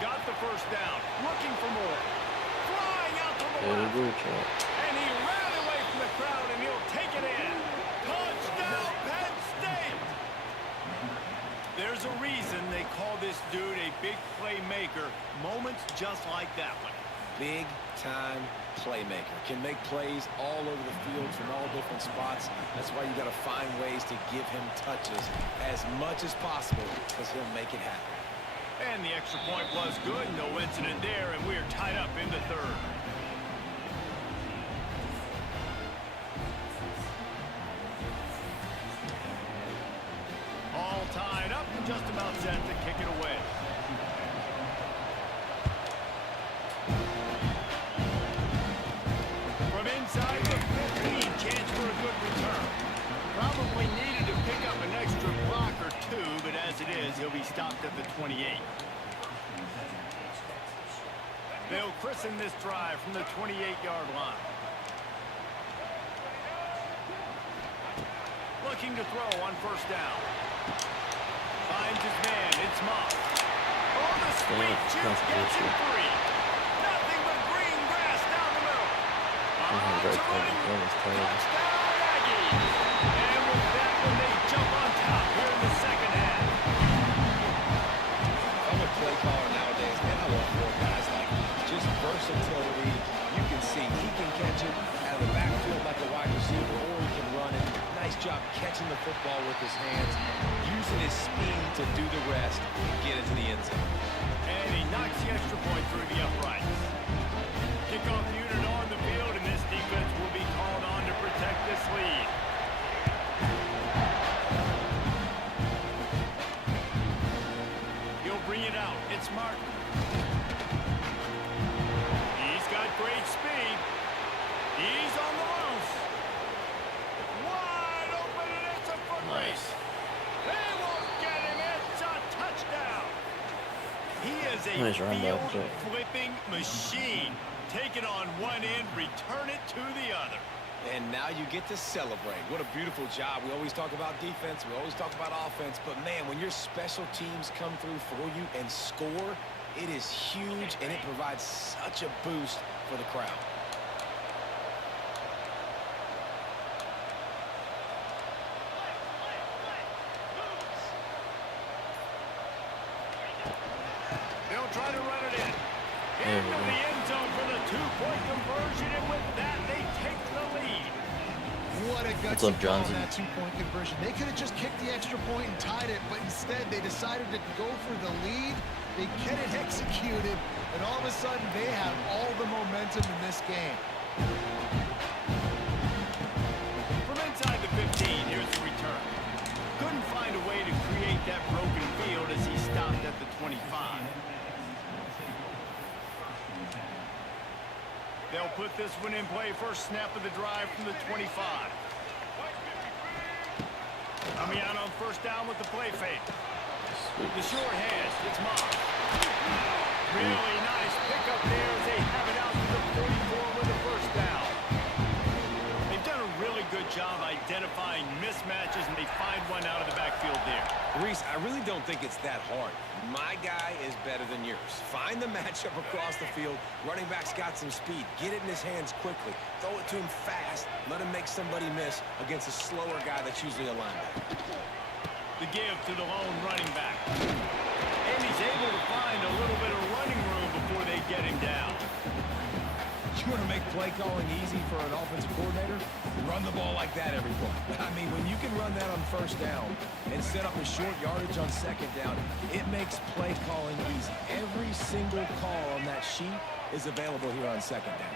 Got the first down. Looking for more. Flying out to the left. And he ran away from the crowd, and he'll take it in. Touchdown, Penn State! There's a reason they call this dude a big playmaker. Moments just like that one. Big-time playmaker. Can make plays all over the field from all different spots. That's why you got to find ways to give him touches as much as possible, because he'll make it happen. And the extra point was good. No incident there, and we're tied up in the 3rd. All tied up and just about set to kick it away. From inside the 15, chance for a good return. Probably needed to pick up an extra block or 2, but as it is, he'll be stopped at the 28. They'll christen this drive from the 28-yard line. Looking to throw on 1st down. Finds his man. It's Moss. Oh, the sweet juice gets him free. Nothing but green grass down the middle. Touchdown, Aggies. And with that one, they jump on top here in the 2nd half. I'm a play caller nowadays, and I love more guys like just versatility. You can see he can catch it out of the backfield like a wide receiver, or he can run it. Nice job catching the football with his hands, using his speed to do the rest and get into the end zone. And he knocks the extra point through the uprights. Kickoff unit on the field, and this defense will be called on to protect this lead. He'll bring it out. It's Martin. He's got great speed. He's on the loose. Wide open, and it's a foot race. They won't get him. It's a touchdown. He is a field-flipping machine. Take it on one end, return it to the other. And now you get to celebrate. What a beautiful job. We always talk about defense. We always talk about offense. But, man, when your special teams come through for you and score, it is huge, and it provides such a boost for the crowd. They'll try to run it in. Into the end zone for the 2-point conversion, and with that, they take the lead. What a What's gutsy up, call on Johnson? that two-point conversion. They could have just kicked the extra point and tied it, but instead they decided to go for the lead. They get it executed, and all of a sudden they have all the momentum in this game. From inside the 15, here's the return. Couldn't find a way to create that broken field as he stopped at the 25. They'll put this one in play. First snap of the drive from the 25. Coming out on first down with the play fake. The short hash. It's Moss. Really nice pickup there as they have it out to the 44 with the first down. They've done a really good job identifying mismatches, and they find one out of the backfield there. Reese, I really don't think it's that hard. My guy is better than yours. Find the matchup across the field. Running back's got some speed. Get it in his hands quickly. Throw it to him fast. Let him make somebody miss against a slower guy that's usually a linebacker. The give to the lone running back. And he's able to find a little bit of running room before they get him down. You want to make play calling easy for an offensive coordinator? Run the ball like that every play. I mean, when you can run that on first down and set up a short yardage on second down, it makes play calling easy. Every single call on that sheet is available here on second down.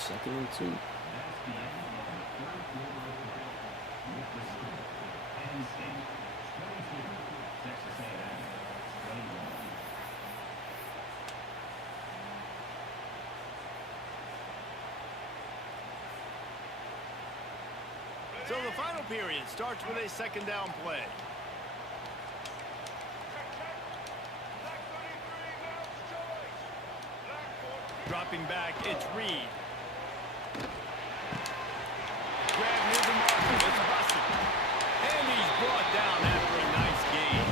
2nd and 2. So the final period starts with a second down play. Dropping back, it's Reed. Grab near the marker, it's busted. And he's brought down after a nice gain.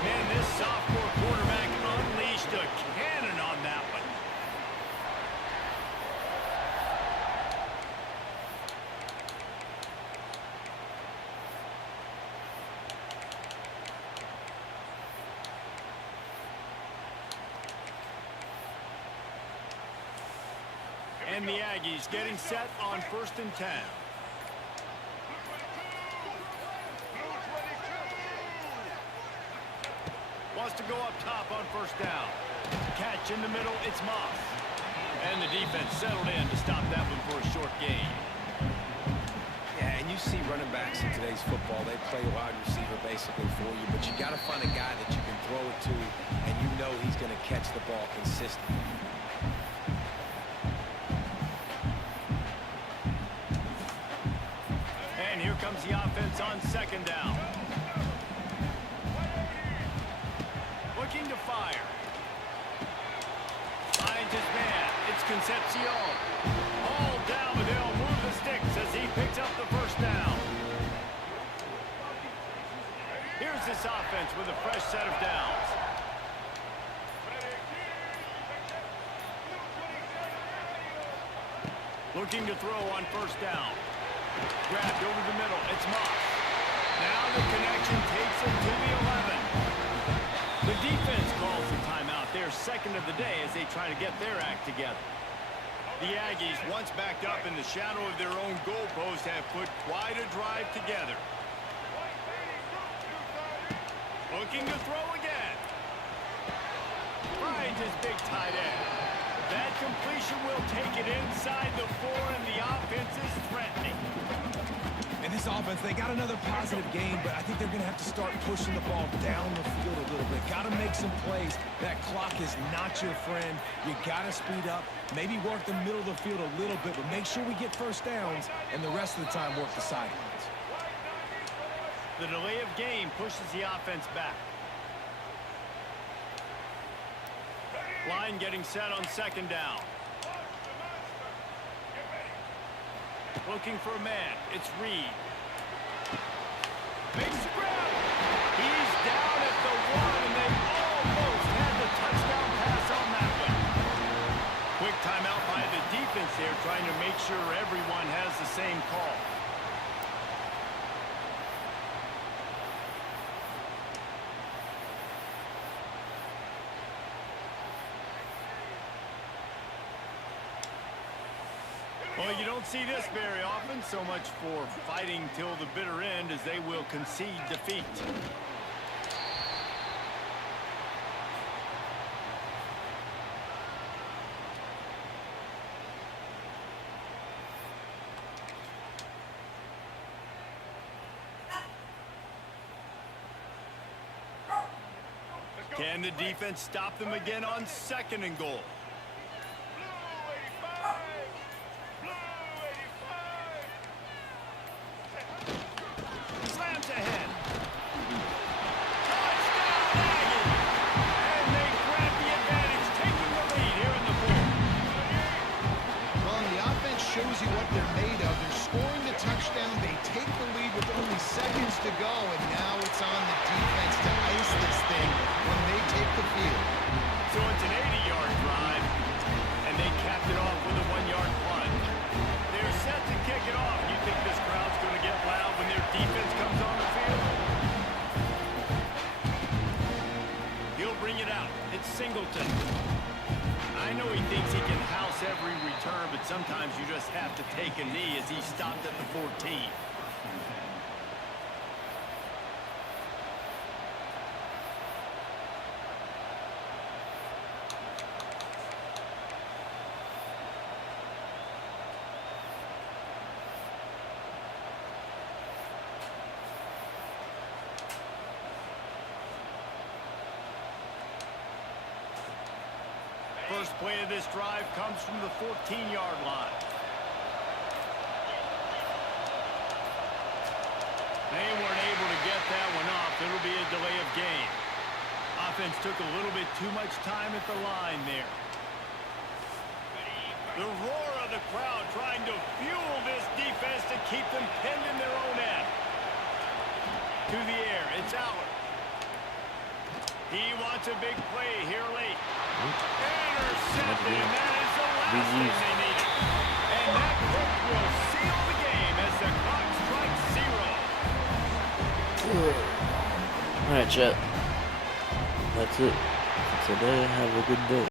Man, this sophomore quarterback unleashed a cannon on that one. And the Aggies getting set on 1st and 10. Wants to go up top on first down. Catch in the middle, it's Moss. And the defense settled in to stop that one for a short gain. Yeah, and you see running backs in today's football, they play wide receiver basically for you, but you got to find a guy that you can throw it to, and you know he's going to catch the ball consistently. And here comes the offense on second down. Looking to fire. Finds his man. It's Concepcion. All down, but they'll move the sticks as he picks up the first down. Here's this offense with a fresh set of downs. Looking to throw on first down. Grabbed over the middle. It's Moss. Now the connection takes it to the 11. The defense calls the timeout. Their second of the day as they try to get their act together. The Aggies, once backed up in the shadow of their own goalpost, have put quite a drive together. Looking to throw again. Finds his big tight end. That completion will take it inside the 4, and the offense is threatening. And this offense, they got another positive game, but I think they're going to have to start pushing the ball down the field a little bit. Got to make some plays. That clock is not your friend. You got to speed up, maybe work the middle of the field a little bit, but make sure we get first downs, and the rest of the time work the sidelines. The delay of game pushes the offense back. Line getting set on second down. Looking for a man. It's Reed. Makes the grab. He's down at the 1, and they almost had the touchdown pass on that one. Quick timeout by the defense there, trying to make sure everyone has the same call. Well, you don't see this very often. So much for fighting till the bitter end as they will concede defeat. Can the defense stop them again on 2nd and goal? Slams ahead. Touchdown, Aggies! And they grab the advantage, taking the lead here in the fourth. Well, the offense shows you what they're made of. They're scoring the touchdown. They take the lead with only seconds to go, and now it's on the defense to ice this thing when they take the field. So it's an 80-yard drive, and they capped it off with a 1-yard plunge. They're set to kick it off. You think this crowd's going to get loud when their defense comes on the field? He'll bring it out. It's Singleton. I know he thinks he can house every return, but sometimes you just have to take a knee as he stopped at the 14. First play of this drive comes from the 14-yard line. They weren't able to get that one off. It'll be a delay of game. Offense took a little bit too much time at the line there. The roar of the crowd trying to fuel this defense to keep them pinned in their own end. To the air, it's Allen. He wants a big play here late. Intercepted, and that is the last thing they needed. And that kick will seal the game as the clock strikes 0. Alright, chat. That's it for today. Have a good day.